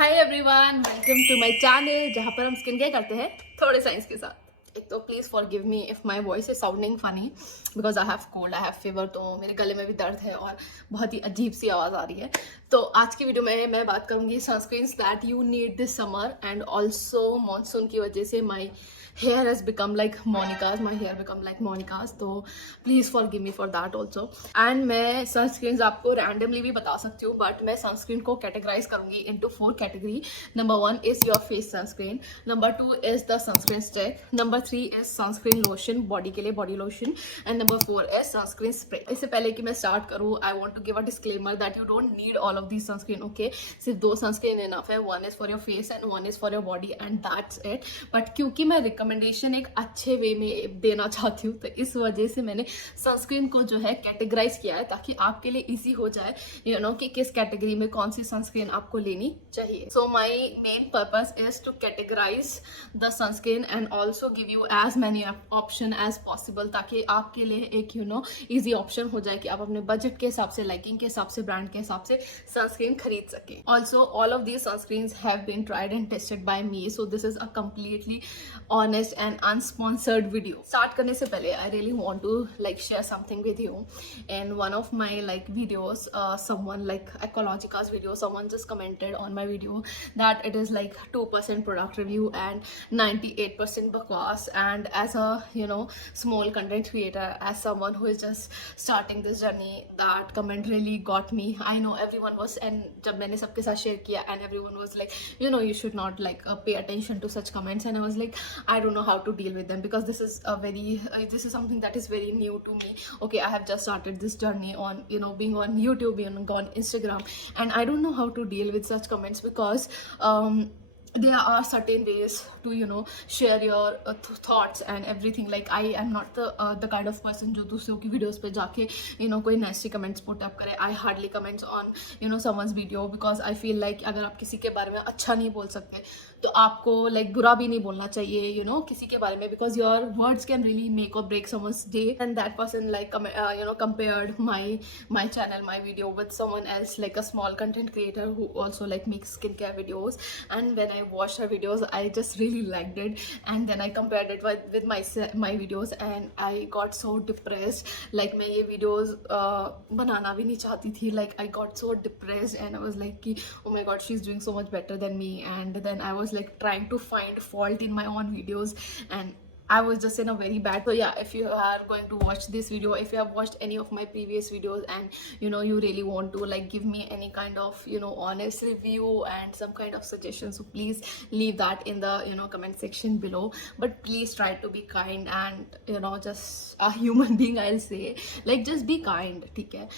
Hi everyone, welcome to my channel जहाँ पर हम स्किन केयर करते हैं थोड़े साइंस के साथ। एक तो please forgive me if my voice is sounding funny because I have cold, I have fever, तो मेरे गले में भी दर्द है और बहुत ही अजीब सी आवाज़ आ रही है। तो आज की वीडियो में मैं बात करूँगी sunscreens that you need this summer and also monsoon की वजह से माई hair has become like Monica's, my hair become like Monica's, तो please forgive me for that also। And मैं सनस्क्रीन्स आपको रैंडमली भी बता सकती हूँ, बट मैं सनस्क्रीन को कैटेगराइज करूँगी into 4 category. Number 1 is your face sunscreen, number 2 is the sunscreen stick, number 3 is sunscreen lotion, body के लिए body lotion, and number 4 is sunscreen spray. इससे पहले कि मैं स्टार्ट करूँ, I want to give a disclaimer that you don't need all of this sunscreen, okay. सिर्फ 2 sunscreen enough है, 1 is for your face and 1 is for your body and that's it. But क्योंकि मैं recommendation एक अच्छे वे में देना चाहती हूँ, तो इस वजह से मैंने सनस्क्रीन को जो है कैटेगराइज किया है ताकि आपके लिए इजी हो जाए यू नो कि किस कैटेगरी में कौन सी सनस्क्रीन आपको लेनी चाहिए। So my main purpose is to categorise the sunscreen and also give you as many option as possible, ताकि आपके लिए एक यू नो ईजी ऑप्शन हो जाए कि आप अपने बजट के हिसाब से, लाइकिंग के हिसाब से, ब्रांड के हिसाब से सनस्क्रीन खरीद सकें। Also all of these sunscreens have been tried and tested by me, so this is a completely honest and unsponsored video. Start करने से पहले I really want to like share something with you. In one of my like videos, someone like Ecological's video, someone just commented on my video that it is like 2% product review and 98% bakwas. And as a you know small content creator, as someone who is just starting this journey, that comment really got me. I know everyone was, and जब मैंने सबके साथ share किया and everyone was like you know you should not like pay attention to such comments, and I was like I don't know how to deal with them because this is a very this is something that is very new to me. Okay, I have just started this journey on you know being on YouTube, being on Instagram, and I don't know how to deal with such comments because there are certain ways to you know share your thoughts and everything. Like I am not the kind of person जो दूसरों की videos पे जाके you know कोई nasty comments put up करे. I hardly comments on you know someone's video because I feel like अगर आप किसी के बारे में अच्छा नहीं बोल सकते तो आपको like बुरा भी नहीं बोलना चाहिए you know किसी के बारे में, because your words can really make or break someone's day. And that person like you know compared my channel, my video with someone else, like a small content creator who also like makes skincare videos. And when I watched her videos, I just really liked it, and then I compared it with my videos and I got so depressed. Like मैं ये videos बनाना भी नहीं चाहती थी. Like I got so depressed and I was like कि oh my god, she's doing so much better than me. And then I was like trying to find fault in my own videos and I was just in a very bad. So yeah, if you are going to watch this video, if you have watched any of my previous videos and you know you really want to like give me any kind of you know honest review and some kind of suggestion, so please leave that in the you know comment section below. But please try to be kind and you know just a human being, I'll say. Like just be kind, ठीक है.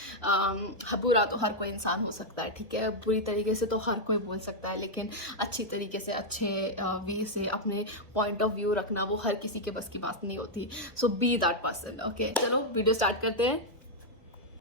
बुरा तो हर कोई इंसान हो सकता है, ठीक है. बुरी तरीके से तो हर कोई बोल सकता है, लेकिन अच्छी तरीके से, अच्छे वे से अपने पॉइंट ऑफ व्यू रखना वो हर किसी के बस की बात नहीं होती. So be that person, okay. चलो वीडियो स्टार्ट करते हैं.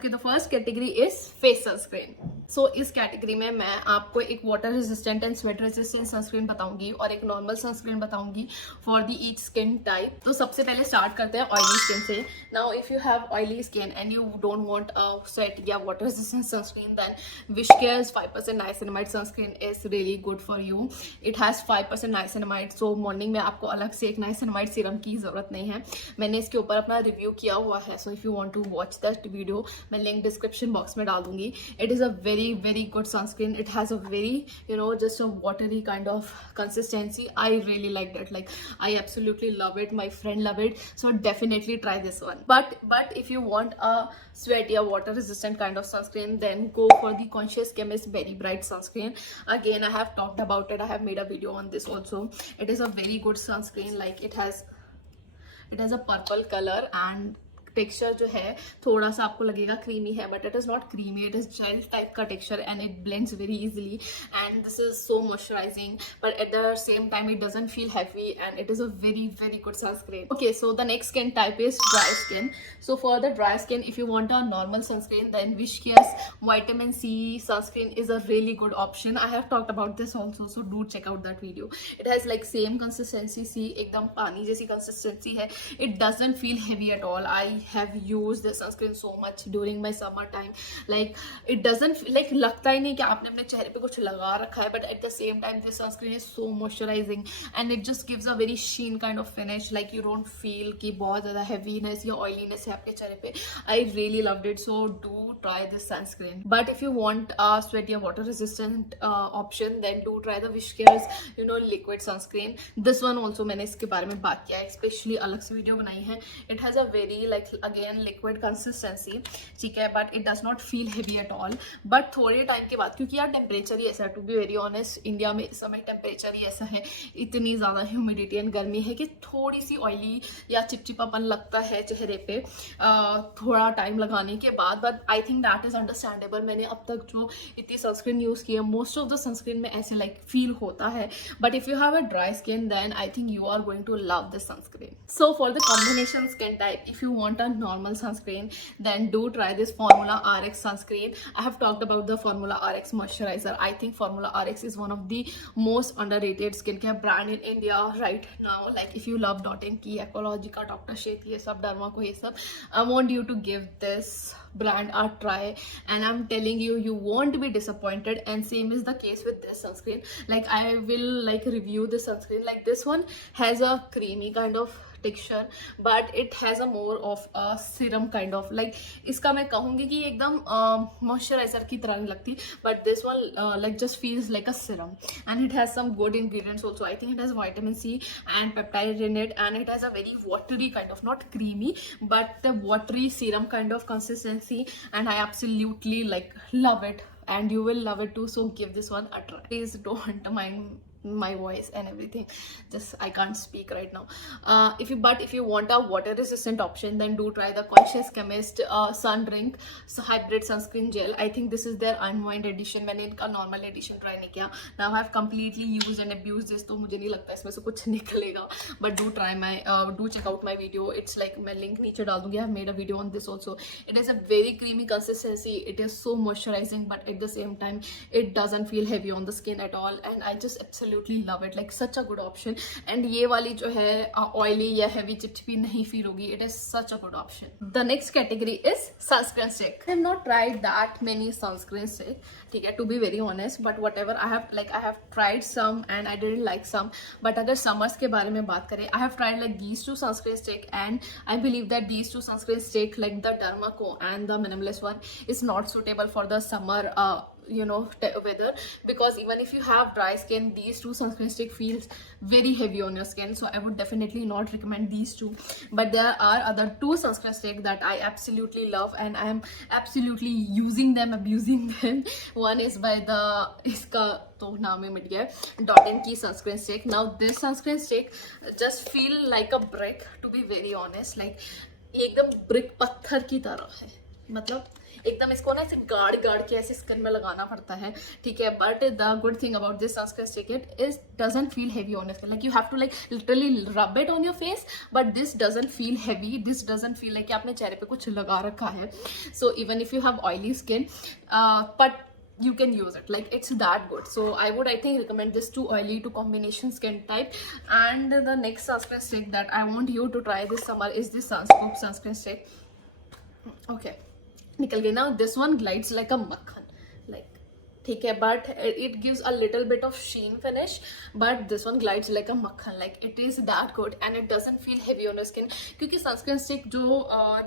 The first category is face sunscreen. So इस कैटेगरी में मैं आपको एक water resistant and sweat resistant sunscreen बताऊंगी और एक नॉर्मल सनस्क्रीन बताऊंगी for the each skin type. तो सबसे पहले स्टार्ट करते हैं ऑयली स्किन से. Now if you have oily skin and you don't want a sweat या water resistant sunscreen, then विशकेयर्स 5% niacinamide sunscreen is really good for you. It has 5% niacinamide, so morning में आपको अलग से एक niacinamide serum की जरूरत नहीं है. मैंने इसके ऊपर अपना रिव्यू किया हुआ है, so if you want to watch that video, मैं लिंक डिस्क्रिप्शन बॉक्स में डाल दूंगी. It is a very good sunscreen. It has a very you know just a watery kind of consistency. I really liked it. Like I absolutely love it. My friend love it. So definitely try this one. But if you want a sweat or water resistant kind of sunscreen, then go for the Conscious Chemist Berry Bright sunscreen. Again, I have talked about it. I have made a video on this also. It is a very good sunscreen. Like it has a purple color and texture जो है थोड़ा सा आपको लगेगा creamy है, but it is not creamy. It is gel type का texture and it blends very easily and this is so moisturising, but at the same time it doesn't feel heavy and it is a very good sunscreen. Okay, so the next skin type is dry skin. So for the dry skin, if you want a normal sunscreen, then WishCare's vitamin C sunscreen is a really good option. I have talked about this also, so do check out that video. It has like same consistency, see एकदम पानी जैसी consistency है. It doesn't feel heavy at all. I have used this sunscreen so much during my summer time. Like it doesn't like लगता ही नहीं कि आपने अपने चेहरे पे कुछ लगा रखा है, but at the same time this sunscreen is so moisturizing and it just gives a very sheen kind of finish. Like you don't feel कि बहुत ज़्यादा heaviness या oiliness है आपके चेहरे पे. I really loved it, so do try this sunscreen. But if you want a sweaty or water resistant option, then do try the Wishcare's liquid sunscreen. This one also मैंने इसके बारे में बात किया है, स्पेशली अलग से वीडियो बनाई है. It has a very like again liquid consistency, ठीक है, but it does not feel heavy at all. But थोड़े टाइम के बाद, क्योंकि यार टेम्परेचर ही ऐसा है, to be very honest, India में इस समय टेम्परेचर ही ऐसा है, इतनी ज़्यादा ह्यूमिडिटी एंड गर्मी है कि थोड़ी सी ऑयली या चिपचिपापन लगता है चेहरे पे थोड़ा टाइम लगाने के बाद. But I think that is understandable. मैंने अब तक जो इतनी सनस्क्रीन यूज़ की है, मोस्ट ऑफ द सनस्क्रीन में ऐसे लाइक फील होता है. But if you have a dry skin, then I think you are going to love this sunscreen. So for the combination skin type, if you want a normal sunscreen, then do try this Formula RX sunscreen. I have talked about the Formula RX moisturizer. I think Formula RX is one of the most underrated skincare brand in India right now. Like if you love Dot & Key, Ecologica, Dr. Sheth, ये सब Derma को ये सब, I want you to give this brand a try, and I'm telling you, you won't be disappointed. And same is the case with this sunscreen. Like I will like review this sunscreen. Like this one has a creamy kind of texture, but it has a more of a serum kind of, like इसका मैं कहूँगी कि एकदम moisturizer की तरह नहीं लगती, but this one like just feels like a serum, and it has some good ingredients also. I think it has vitamin C and peptide in it, and it has a very watery kind of, not creamy, but the watery serum kind of consistency, and I absolutely like love it, and you will love it too. So give this one a try. Please don't mind my voice and everything, just I can't speak right now. If you want a water resistant option, then do try the Conscious Chemist Sun Drink Hybrid Sunscreen Gel. I think this is their unwind edition. मैंने इनका normal edition try नहीं किया. Now I have completely used and abused this, तो मुझे नहीं लगता इसमें से कुछ निकलेगा. But do try my do check out my video. It's like मैं link नीचे डाल दूंगी. I have made a video on this also. It is a very creamy consistency. It is so moisturizing, but at the same time it doesn't feel heavy on the skin at all, and I just absolutely love it. Like such a good option. And ये वाली जो है oily या heavy चिपचिपी नहीं feel होगी. It is such a good option. The next category is sunscreen stick. I have not tried that many sunscreen stick, ठीक है, to be very honest, but whatever I have tried some and I didn't like some. But अगर summers के बारे में बात करें, I have tried like these two sunscreen stick, and I believe that these two sunscreen stick, like the Dermaco and the Minimalist one, is not suitable for the summer weather, because even if you have dry skin, these two sunscreen stick feels very heavy on your skin, so I would definitely not recommend these two. But there are other two sunscreen stick that I absolutely love, and I am absolutely using them, abusing them. One is by the इसका तो नाम ही मिट गया, Dot & Key sunscreen stick. Now this sunscreen stick just feel like a brick, to be very honest. Like एकदम brick पत्थर की तरह है, मतलब एकदम इसको ना ऐसे गाड़ के ऐसे स्किन में लगाना पड़ता है, ठीक है. But the good thing about this sunscreen stick, it is doesn't feel heavy on your skin. Like you have to like literally rub it on your face, but this doesn't feel heavy. This doesn't feel like कि आपने चेहरे पे कुछ लगा रखा है. So even if you have oily skin, but you can use it, like it's that good. So I think recommend this to oily to combination skin type. And the next sunscreen stick that I want you to try this summer is this Sunscoop sunscreen stick. Okay, निकल गई ना. This one glides like a मक्खन, like ठीक है, but it gives a little bit of sheen finish, but this one glides like a मक्खन. Like it is that good and it doesn't feel heavy on your skin. क्योंकि sunscreen stick जो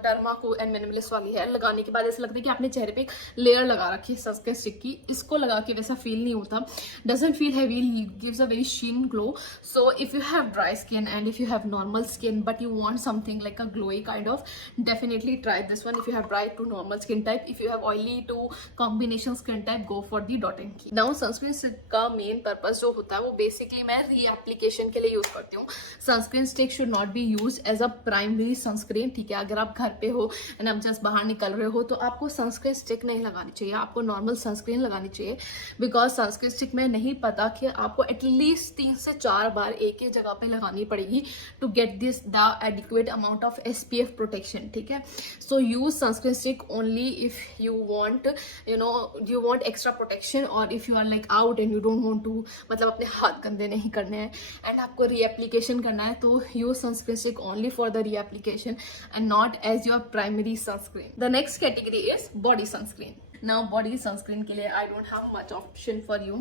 Dermaco and Minimalist वाली है, लगाने के बाद ऐसा लगता है कि आपने चेहरे पे एक लेयर लगा रखी है सनस्क्रीन स्टिक की. इसको लगा के वैसा फील नहीं होता. Doesn't feel heavy, gives a very sheen glow. So if you have dry skin and if you have normal skin but you want something like a glowy kind of, definitely try this one. If you have dry to normal skin type, if you have oily to combination skin type, go for the Dot & Key. Now sunscreen stick का main purpose जो होता है वो basically मैं reapplication के लिए use करती हूँ. Sunscreen stick should not be use as a primary sunscreen, ठीक है. अगर आप घर पे हो एंड आप जस्ट बाहर निकल रहे हो तो आपको सनस्क्रीन स्टिक नहीं लगानी चाहिए, आपको नॉर्मल सनस्क्रीन लगानी चाहिए. बिकॉज सनस्क्रीन स्टिक में नहीं पता कि आपको एटलीस्ट 3 से 4 बार एक ही जगह पे लगानी पड़ेगी to get this the adequate amount of SPF protection, ठीक है. So use sunscreen stick only if you want extra protection protection, और if you are like out and you don't want to, मतलब अपने हाथ गंदे नहीं करने हैं एंड आपको रीएप्लीकेशन करना है, तो use sunscreen stick only for the reapplication and not as your primary sunscreen. The next category is body sunscreen. Now body sunscreen के लिए I don't have much option for you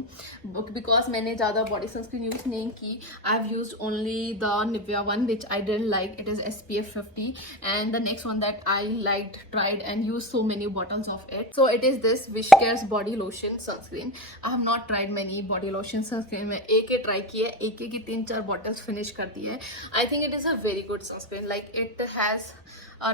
because मैंने ज़्यादा body sunscreen use नहीं की. I have used only the Nivea one which I didn't like. It is SPF 50 and the next one that I liked, tried and used so many bottles of it. So it is this Wishcare's body lotion sunscreen. I have not tried many body lotion sunscreen. मैं एक try की है, एक की 3-4 bottles finish कर दी है. I think it is a very good sunscreen. Like it has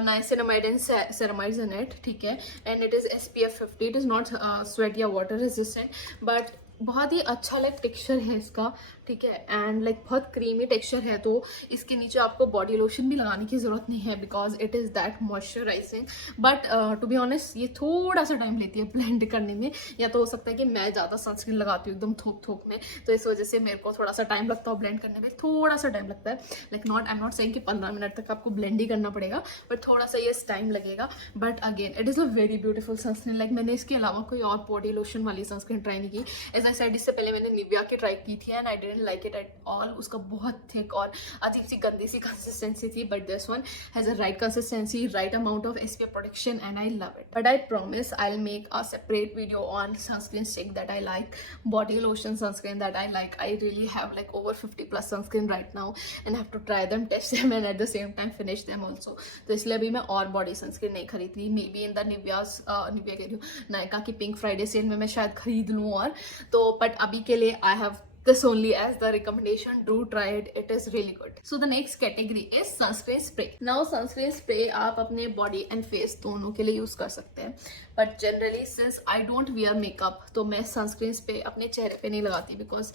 niacinamide and ceramides in it, ठीक है, and it is SPF 50. It is not sweat या water resistant, but बहुत ही अच्छा लाइक टेक्सचर है इसका, ठीक है, एंड लाइक बहुत क्रीमी टेक्सचर है. तो इसके नीचे आपको बॉडी लोशन भी लगाने की ज़रूरत नहीं है because it is that moisturising. But to be honest ये थोड़ा सा टाइम लेती है ब्लेंड करने में, या तो हो सकता है कि मैं ज़्यादा सनस्क्रीन लगाती हूँ एकदम थोक थोक में, तो इस वजह से मेरे को थोड़ा सा टाइम लगता है ब्लेंड करने में, थोड़ा सा टाइम लगता है. Like I am not saying कि 15 मिनट तक आपको ब्लेंड ही करना पड़ेगा, बट थोड़ा सा ये टाइम लगेगा. But again it is a very beautiful sunscreen. Like मैंने इसके अलावा कोई और बॉडी लोशन वाली सनस्क्रीन ट्राई नहीं की. एज आई सेड, इससे पहले मैंने निविया की ट्राई की थी and I didn't like it at all. उसका बहुत थिक और अजीब सी गंदी सी कंसिस्टेंसी थी, but this one has a right consistency, right amount of SPF protection and I love it. But I promise I will make a separate video on sunscreen stick that I like, body lotion sunscreen that I like. I really have like over 50+ sunscreen right now and have to try them, test them and at the same time finish them also. तो इसलिए अभी मैं और body sunscreen नहीं खरीद रही. May be in the Nivea कह रही हूँ, नायका की पिंक फ्राइडे सेल में मैं शायद खरीद लूँ और तो, बट अभी के लिए I have this only as the recommendation. Do try it, it is really good. So the next category is sunscreen spray. Now sunscreen spray आप अपने body and face दोनों के लिए यूज कर सकते हैं, but generally since I don't wear makeup तो मैं सनस्क्रीन स्प्रे अपने चेहरे पे नहीं लगाती बिकॉज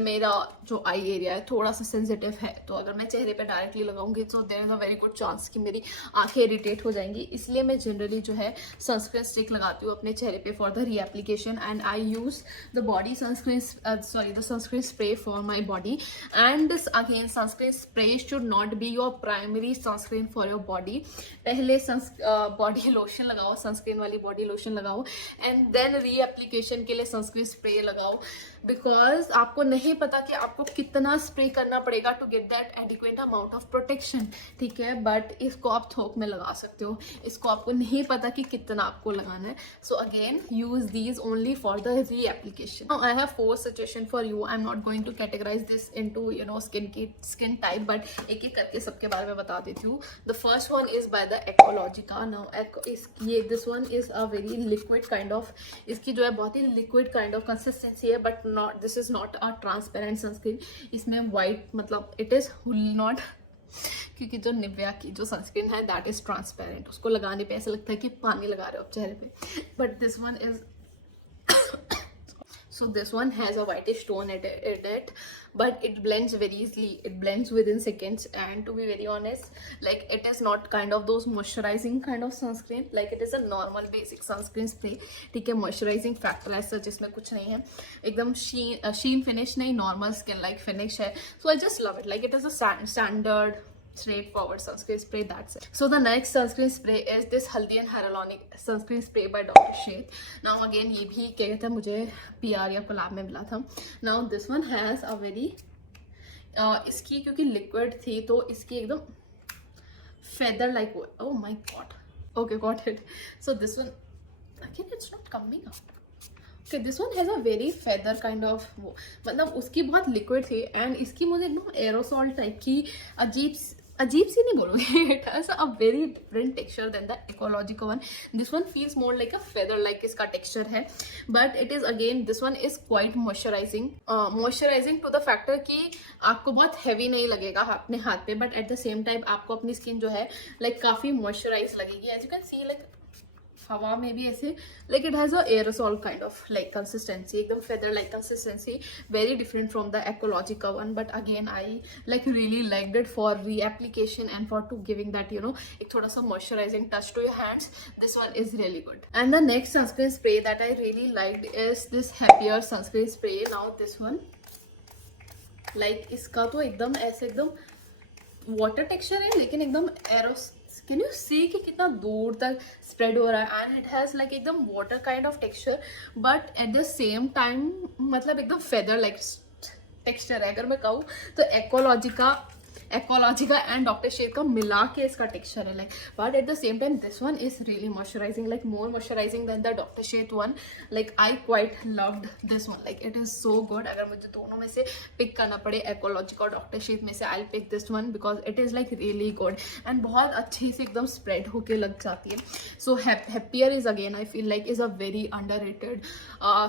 मेरा जो आई एरिया है थोड़ा सा सेंसिटिव है. तो अगर मैं चेहरे पे डायरेक्टली लगाऊंगी तो there is a very good chance कि मेरी आंखें इरिटेट हो जाएंगी. इसलिए मैं जनरली जो है सनस्क्रीन स्टिक लगाती हूँ अपने चेहरे पे for the reapplication and I use the body sunscreen the sunscreen spray for my body. And this again sunscreen spray should not be your primary sunscreen for your body. पहले body lotion लगाओ, sunscreen वाली body lotion लगाओ and then reapplication के लिए sunscreen spray लगाओ, because आपको नहीं पता कि आपको कितना स्प्रे करना पड़ेगा to get that adequate amount of protection, ठीक है. बट इसको आप थोक में लगा सकते हो, इसको आपको नहीं पता कि कितना आपको लगाना है. So again use these only for the reapplication. I have 4 suggestion for you. I am not going to categorise this into skin type, but एक एक करके सबके बारे में बता देती हूँ. The first one is by the Aqualogica. Now ये this one is a very liquid kind of, इसकी जो है बहुत ही लिक्विड काइंड ऑफ कंसिस्टेंसी है, but not this is not a transparent sunscreen. इसमें वाइट मतलब इट इज नॉट, क्योंकि जो निविया की जो सनस्क्रीन है दैट इज ट्रांसपेरेंट, उसको लगाने पे ऐसा लगता है कि पानी लगा रहे हो आप चेहरे पे, but this one is so this one has a whitish tone in it, but it blends very easily. It blends within seconds, and to be very honest, like it is not kind of those moisturizing kind of sunscreen. Like it is a normal basic sunscreen spray, ठीक है. moisturizing factor ऐसा जिसमें कुछ नहीं है, एकदम sheen finish नहीं, normal skin like finish है. So I just love it. Like it is a standard straightforward sunscreen spray, that's it. So the next sunscreen spray is this Haldi and Hyaluronic sunscreen spray by Dr. Sheth. Now again ये भी क्या कहते हैं, मुझे PR या collab में मिला था. Now this one has a very इसकी क्योंकि liquid थी तो इसकी एकदम feather like, oh my god, okay got it. So this one again it's not coming up. Okay, this one has a very feather kind of, मतलब उसकी बहुत liquid थी एंड इसकी मुझे aerosol टाइप की अजीब सी नहीं बोलूँगी. It has a very different texture than the Aqualogica one. This one feels more like a feather like इसका टेक्सचर है, but it is again this one is quite moisturising to the factor कि आपको बहुत हैवी नहीं लगेगा अपने हाथ पे, but at the same time आपको अपनी स्किन जो है लाइक काफ़ी मॉइस्चराइज लगेगी. As you can see like हवा में भी ऐसे like it has a aerosol kind of like consistency, एकदम feather like consistency, very different from the Aqualogica one. But again I like really liked it for reapplication and for to giving that एक थोड़ा सा moisturising touch to your hands. This one is really good. And the next sunscreen spray that I really liked is this Happier sunscreen spray. Now this one like इसका तो एकदम ऐसे एकदम water texture है, लेकिन एकदम कैन यू सी कि कितना दूर तक स्प्रेड हो रहा है, एंड इट हैज़ लाइक एकदम water kind of texture, but at the same time मतलब एकदम फेदर लाइक टेक्सचर है। अगर मैं कहूँ तो एक्वालॉजिका एंड डॉक्टर शेड का मिला के इसका टेक्सचर है like, but at the same time this one is really moisturising, like more moisturising than the doctor Sheth one. Like I quite loved this one, like it is so good. अगर मुझे दोनों में से पिक करना पड़े एक्वालॉजिका और doctor shade में से, I pick this one because it is like really good and बहुत अच्छे से एकदम स्प्रेड होके लग जाती है। So Happier is again I feel like is a very underrated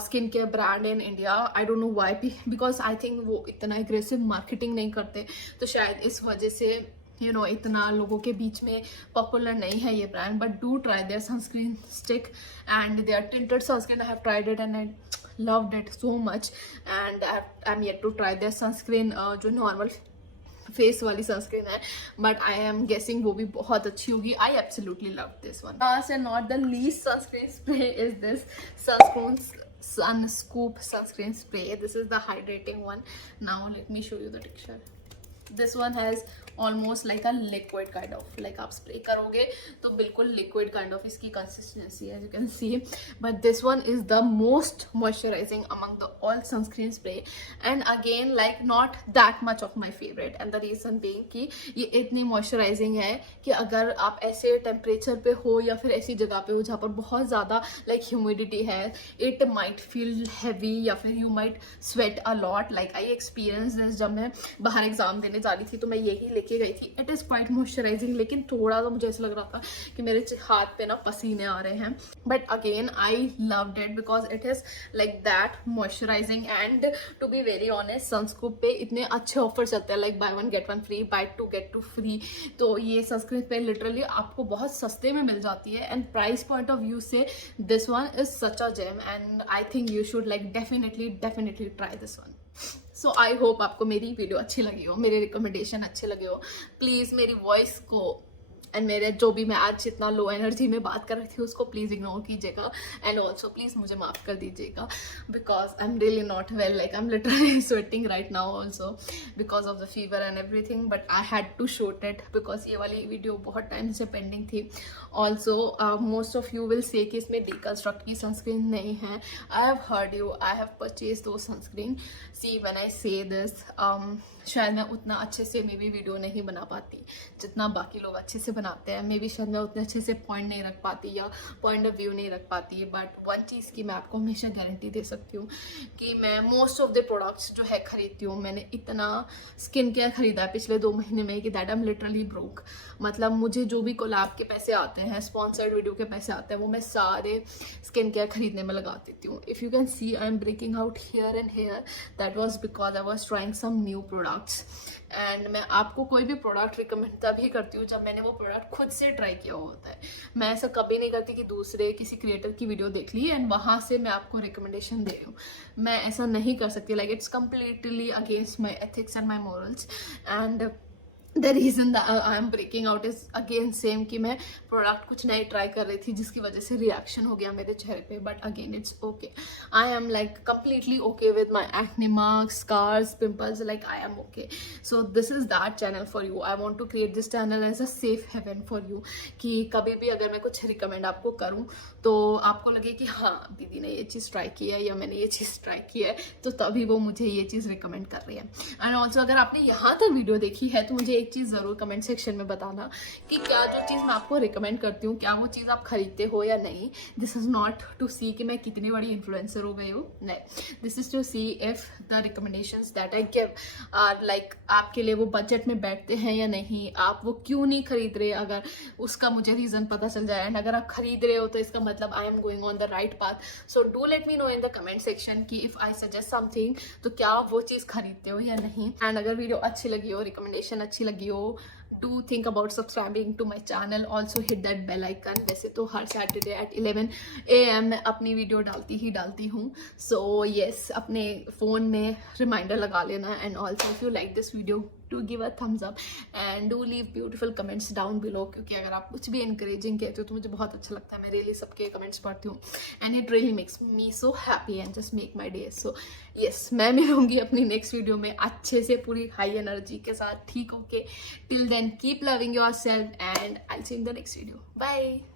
skin care brand in India. I don't know why, because I think वो इतना एग्रेसिव मार्केटिंग नहीं करते, तो शायद इस वजह से इतना लोगों के बीच में पॉपुलर नहीं है ये brand. But do try their sunscreen stick and their tinted sunscreen. I have tried it and I loved it so much, and I'm yet to try their sunscreen जो नॉर्मल फेस वाली sunscreen है, but I am guessing वो भी बहुत अच्छी होगी। I absolutely love this one. Last and not the least sunscreen spray is this Sunscoop sunscreen spray. This is the hydrating one. Now let me show you the texture. This one has almost like a liquid kind of, like आप spray करोगे तो बिल्कुल liquid kind of इसकी consistency है, as you can see. But this one is the most moisturizing among the all sunscreen spray, and again like not that much of my favorite, and the reason being कि ये इतनी moisturizing है कि अगर आप ऐसे temperature पे हो या फिर ऐसी जगह पे हो जहाँ पर बहुत ज़्यादा like humidity है, it might feel heavy या फिर you might sweat a lot. Like I experienced this जब मैं बाहर एग्जाम देने जा रही थी, तो मैं यही लेके गई थी. इट इज़ क्वाइट मॉइस्चराइजिंग, लेकिन थोड़ा सा मुझे ऐसा लग रहा था कि मेरे हाथ पे ना पसीने आ रहे हैं. But again I loved it because it is like that moisturising. And to be very honest, Sunscoop पे इतने अच्छे ऑफर चलते हैं, like buy one get one free, buy two get two free. तो ये सनस्क्रीन पे लिटरली आपको बहुत सस्ते में मिल जाती है. And price point of view से this one is such a gem, and I think you should like definitely try this one. So I hope आपको मेरी वीडियो अच्छी लगी हो, मेरे रिकमेंडेशन अच्छे लगे हो. प्लीज़ मेरी वॉइस को एंड मेरे जो भी मैं आज जितना लो एनर्जी में बात कर रही थी उसको प्लीज़ इग्नोर कीजिएगा. एंड ऑल्सो प्लीज़ मुझे माफ़ कर दीजिएगा because I am really not well. Like I am literally sweating right now also because of the fever and everything. But I had to shoot it because ये वाली video बहुत time से pending थी. Also most of you will say कि इसमें deconstruct की sunscreen नहीं है. I have heard you, I have purchase दो सनस्क्रीन. सी व्हेन आई से दिस, शायद मैं उतना अच्छे से मे बी वीडियो नहीं बना पाती जितना बाकी लोग अच्छे से बनाते हैं. मे बी शायद मैं उतने अच्छे से पॉइंट नहीं रख पाती या पॉइंट ऑफ व्यू नहीं रख पाती. बट वन चीज़ की मैं आपको हमेशा गारंटी दे सकती हूँ कि मैं मोस्ट ऑफ द प्रोडक्ट्स जो है खरीदती हूँ, मैंने इतना स्किन केयर खरीदा है पिछले 2 महीने में कि that I am literally broke. मतलब मुझे जो भी कोलैब के पैसे आते हैं, स्पॉन्सर्ड वीडियो के पैसे आते हैं, वो मैं सारे स्किन केयर खरीदने में लगा देती हूँ. If you can see I am breaking out here and here, that was because I was trying some new products. And मैं आपको कोई भी प्रोडक्ट रिकमेंड तभी करती हूँ जब मैंने वो प्रोडक्ट खुद से ट्राई किया होता है. मैं ऐसा कभी नहीं करती कि दूसरे किसी क्रिएटर की वीडियो देख ली एंड वहाँ से मैं आपको रिकमेंडेशन दे रही हूँ. मैं ऐसा नहीं कर सकती. Like it's completely against my ethics and my morals. And the reason I am breaking out is again same कि मैं प्रोडक्ट कुछ नई ट्राई कर रही थी जिसकी वजह से रिएक्शन हो गया मेरे चेहरे पे. But again it's okay. I am like completely okay with my acne marks, scars, pimples. Like I am okay. So this is that channel for you. I want to create this channel as a safe haven for you कि कभी भी अगर मैं कुछ recommend आपको करूँ तो आपको लगे कि हाँ दीदी ने ये चीज़ ट्राई की है या मैंने ये चीज़ ट्राई की है, तो तभी वो मुझे ये चीज़ रिकमेंड कर रही है. एंड ऑल्सो अगर आपने यहाँ तक वीडियो देखी है तो मुझे एक चीज़ ज़रूर कमेंट सेक्शन में बताना कि क्या जो चीज़ मैं आपको रिकमेंड करती हूँ क्या वो चीज़ आप खरीदते हो या नहीं. This is not to see कि मैं कितनी बड़ी इन्फ्लुएंसर हो गई हूँ, नहीं. This is to see if the recommendations that I give are like आपके लिए वो बजट में बैठते हैं या नहीं, आप वो क्यों नहीं खरीद रहे, अगर उसका मुझे रीज़न पता चल जाए. एंड अगर आप खरीद रहे हो तो इसका मतलब I am going on the right path. So do let me know in the comment section कि इफ़ आई सजेस्ट समथिंग तो क्या आप वो चीज़ खरीदते हो या नहीं. एंड अगर वीडियो अच्छी लगी हो, रिकमेंडेशन अच्छी लगी हो, do think about subscribing to my channel. Also hit that bell icon. वैसे तो हर सैटरडे at 11 AM मैं अपनी वीडियो डालती हूँ. So yes, अपने फ़ोन में रिमाइंडर लगा लेना. And also if you like this video, to give a thumbs up and do leave beautiful comments down below, क्योंकि अगर आप कुछ भी encouraging कहते हो तो मुझे बहुत अच्छा लगता है. मैं really सबके comments पढ़ती हूँ and it really makes me so happy and just make my day. So yes, मैं मिलूंगी अपनी next video में अच्छे से पूरी high energy के साथ, ठीक होके. Till then keep loving yourself and I'll see you in the next video. Bye.